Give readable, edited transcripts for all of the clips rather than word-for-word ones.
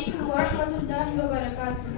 علیکم ورحمۃ اللہ وبرکاتہ۔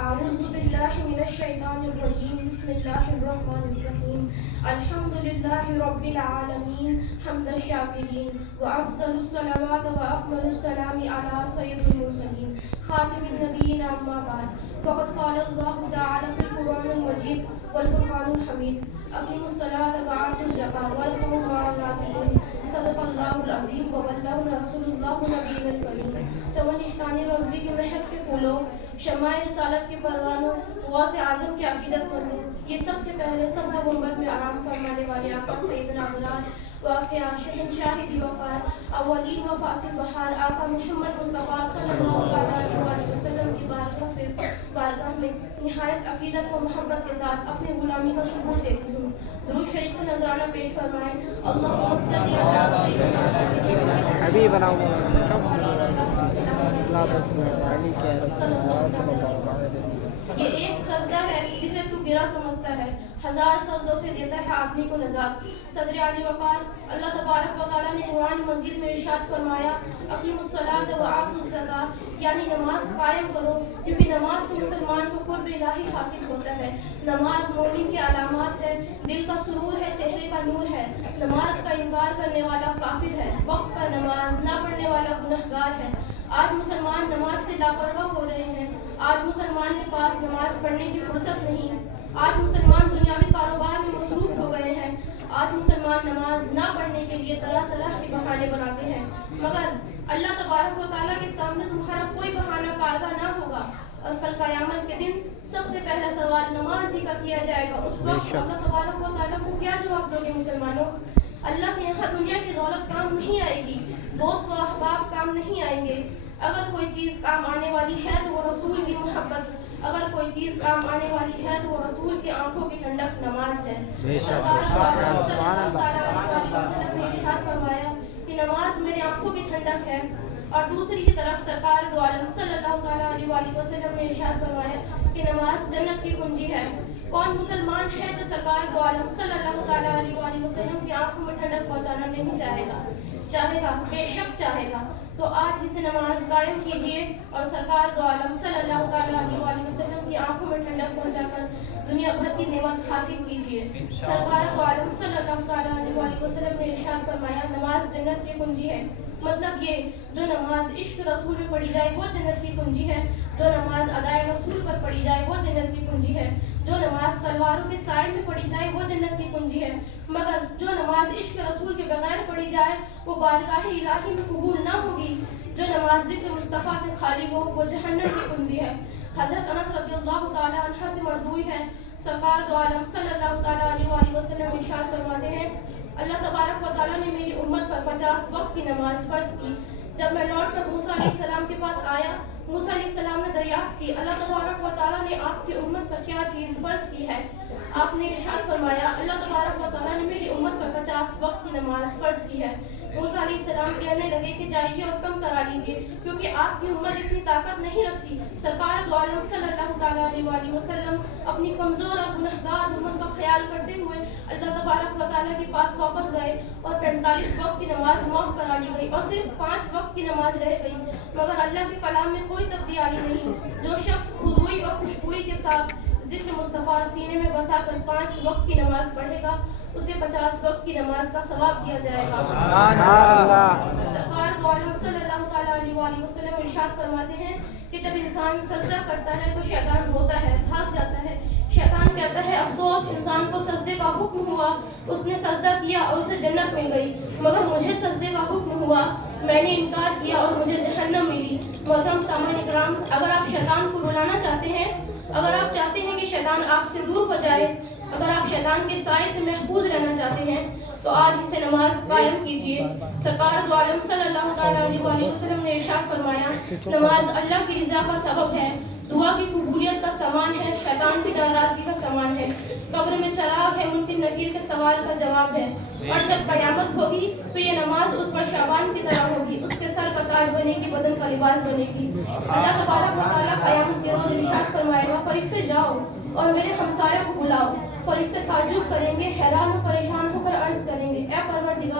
اعوذ باللہ من الشیطان الرجیم، بسم اللہ الرحمن الرحیم۔ الحمد للہ رب العالمین حمد الشاکرین، وافضل الصلوات واکمل السلام علی سید المرسلین خاتم النبیین، اما بعد، فقد قال اللہ تعالی فی القرآن المجید والفرقان الحمید، اقیموا الصلاۃ وآتوا الزکاۃ وارکعوا مع الراکعین، صدق اللہ العظیم وبلغنا رسول اللہ نبی الکریم۔ چمنشتان روزوی کے مہک کے پھولوں، شمع رسالت کے پروانوں، غوث اعظم کے عقیدت مندوں، یہ سب سے پہلے سبز گنبد میں آرام فرمانے والے آقا سیدنا ابرار واقعہ شہنشاہ دیوکار، اولین و فاصل بہار آقا محمد مصطفیٰ صلی اللہ علیہ وسلم کی بارگاہ میں نہایت عقیدت و محبت کے ساتھ اپنی غلامی کا ثبوت دیتی ہوں۔ درود شریف کو نذرانہ پیش فرمائیں۔ اللہم صلی علی سیدنا حبیبنا یہ ایک سجدہ ہے جسے تو گرا سمجھتا ہے، ہزار سجدوں سے دیتا ہے آدمی کو نجات۔ صدر علی وقار اللہ تبارک و تعالیٰ نے قرآن مجید میں ارشاد فرمایا، اقیموا الصلاۃ وآتوا الزکاۃ، یعنی نماز قائم کرو، کیونکہ نماز سے مسلمان کو قرب الہی حاصل ہوتا ہے۔ نماز مومن کے علامات ہے، دل کا سرور ہے، چہرے کا نور ہے۔ نماز کا انکار کرنے والا کافر ہے، وقت پر نماز نہ پڑھنے والا گنہگار ہے۔ آج مسلمان نماز سے لاپرواہ ہو رہے ہیں، آج مسلمان کے پاس نماز پڑھنے کی فرصت نہیں، آج مسلمان دنیاوی کاروبار میں مصروف ہو گئے ہیں، آج مسلمان نماز نہ پڑھنے کے لیے طرح طرح کے بہانے بناتے ہیں، مگر اللہ تبارک و تعالیٰ کے سامنے تمہارا کوئی بہانہ کارگر نہ ہوگا، اور کل قیامت کے دن سب سے پہلا سوال نماز ہی کا کیا جائے گا۔ اس وقت اللہ تبارک و تعالیٰ کو کیا جواب دو گے مسلمانوں؟ اللہ کے یہاں دنیا کی دولت کام نہیں آئے گی، دوست و احباب کام نہیں آئیں گے۔ اگر کوئی چیز کام آنے والی ہے تو وہ رسول کی محبت، اگر کوئی چیز کام آنے والی ہے تو وہ رسول کی آنکھوں کی ٹھنڈک نماز ہے۔ سرکار صلی اللہ علیہ وسلم نے ارشاد فرمایا کہ نماز میری آنکھوں کی ٹھنڈک ہے، اور دوسری کی طرف سرکار دو عالم صلی اللہ علیہ وسلم نے ارشاد فرمایا کہ نماز جنت کی کنجی ہے۔ کون مسلمان ہے جو سرکار دو عالم صلی اللہ علیہ وسلم کی آنکھوں میں ٹھنڈک پہنچانا نہیں چاہے گا؟ چاہے گا، بے شک چاہے گا۔ تو آج اسے نماز قائم کیجئے اور سرکار دو عالم صلی اللہ علیہ وسلم کی آنکھوں میں ٹھنڈک پہنچا کر دنیا بھر کی نعمت حاصل کیجئے۔ سرکار دو عالم صلی اللہ علیہ وسلم نے ارشاد فرمایا، نماز جنت کی کنجی ہے۔ مطلب یہ، جو نماز عشق رسول میں پڑھی جائے وہ جنت کی کنجی ہے، جو نماز ادائے رسول پر پڑھی جائے وہ جنت کی کنجی ہے، جو نماز تلواروں کے سائے میں پڑھی جائے وہ جنت کی کنجی ہے، مگر جو نماز عشق رسول کے بغیر پڑھی جائے وہ بارگاہ الہی میں قبول نہ ہوگی۔ جو نماز ذکر مصطفیٰ سے خالی ہو وہ جہنم کی کنجی ہے۔ حضرت انس رضی اللہ تعالی عنہ سے مروی ہے، سرکار دو عالم صلی اللہ علیہ وسلم ارشاد فرماتے ہیں، اللہ تبارک و تعالیٰ نے میری امت پر 50 وقت کی نماز فرض کی۔ جب میں لوٹ کر موسیٰ علیہ السلام کے پاس آیا، موسیٰ علیہ السلام نے دریافت کی، اللہ تبارک و تعالیٰ نے آپ کی امت پر کیا چیز فرض کی ہے؟ آپ نے ارشاد فرمایا، اللہ تبارک و تعالیٰ نے میری امت پر 50 وقت کی نماز فرض کی ہے۔ موسیٰ علیہ السلام کہنے لگے کہ جائیے اور کم کرا لیجیے، کیونکہ آپ کی امت اتنی طاقت نہیں رکھتی۔ سرکار دو عالم صلی اللہ علیہ وسلم اپنی کمزور اور گنہگار امت کا خیال کرتے ہوئے اللہ تبارک و تعالیٰ کے پاس واپس گئے اور 45 وقت کی نماز معاف کرا لی گئی اور صرف 5 وقت کی نماز رہ گئی، مگر اللہ کے کلام میں کوئی تبدیلی نہیں۔ جو شخص خضوعی اور خوشبوئی کے ساتھ ذکر مصطفیٰ سینے میں بسا کر 5 وقت کی نماز پڑھے گا، اسے 50 وقت کی نماز کا ثواب دیا جائے گا۔ سرکار دو عالم صلی اللہ علیہ وسلم ارشاد فرماتے ہیں کہ جب انسان سجدہ کرتا ہے تو شیطان روتا ہے، بھاگ جاتا ہے۔ شیطان کہتا ہے، افسوس، انسان کو سجدے کا حکم ہوا، اس نے سجدہ کیا اور اسے جنت مل گئی، مگر مجھے سجدے کا حکم ہوا، میں نے انکار کیا اور مجھے جہنم ملی۔ محترم سامعین اکرام، اگر آپ شیطان کو رلانا چاہتے ہیں، اگر آپ چاہتے ہیں کہ شیطان آپ سے دور ہو جائے، اگر آپ شیطان کے سائے سے محفوظ رہنا چاہتے ہیں، تو آج اسے نماز قائم کیجئے۔ سرکار دو عالم صلی اللہ علیہ وسلم نے ارشاد فرمایا، نماز اللہ کی رضا کا سبب ہے، دعا کی قبولیت کا سامان ہے، شیطان کی ناراضگی کا سامان ہے، قبر میں چراغ ہے، منکر نکیر کے سوال کا جواب ہے، اور جب قیامت ہوگی تو یہ نماز اس پر شعبان کی طرح ہوگی، اس کے سر کا تاج بنے گی، بدن کا لباس بنے گی۔ اللہ تبارک و تعالیٰ قیامت کے روز ارشاد فرمائے گا، فرشتے جاؤ اور میرے ہمسایوں کو بلاؤ۔ فرشتے تعجب کریں گے، حیران و پریشان ہو کر عرض کریں گے، اے پروردگار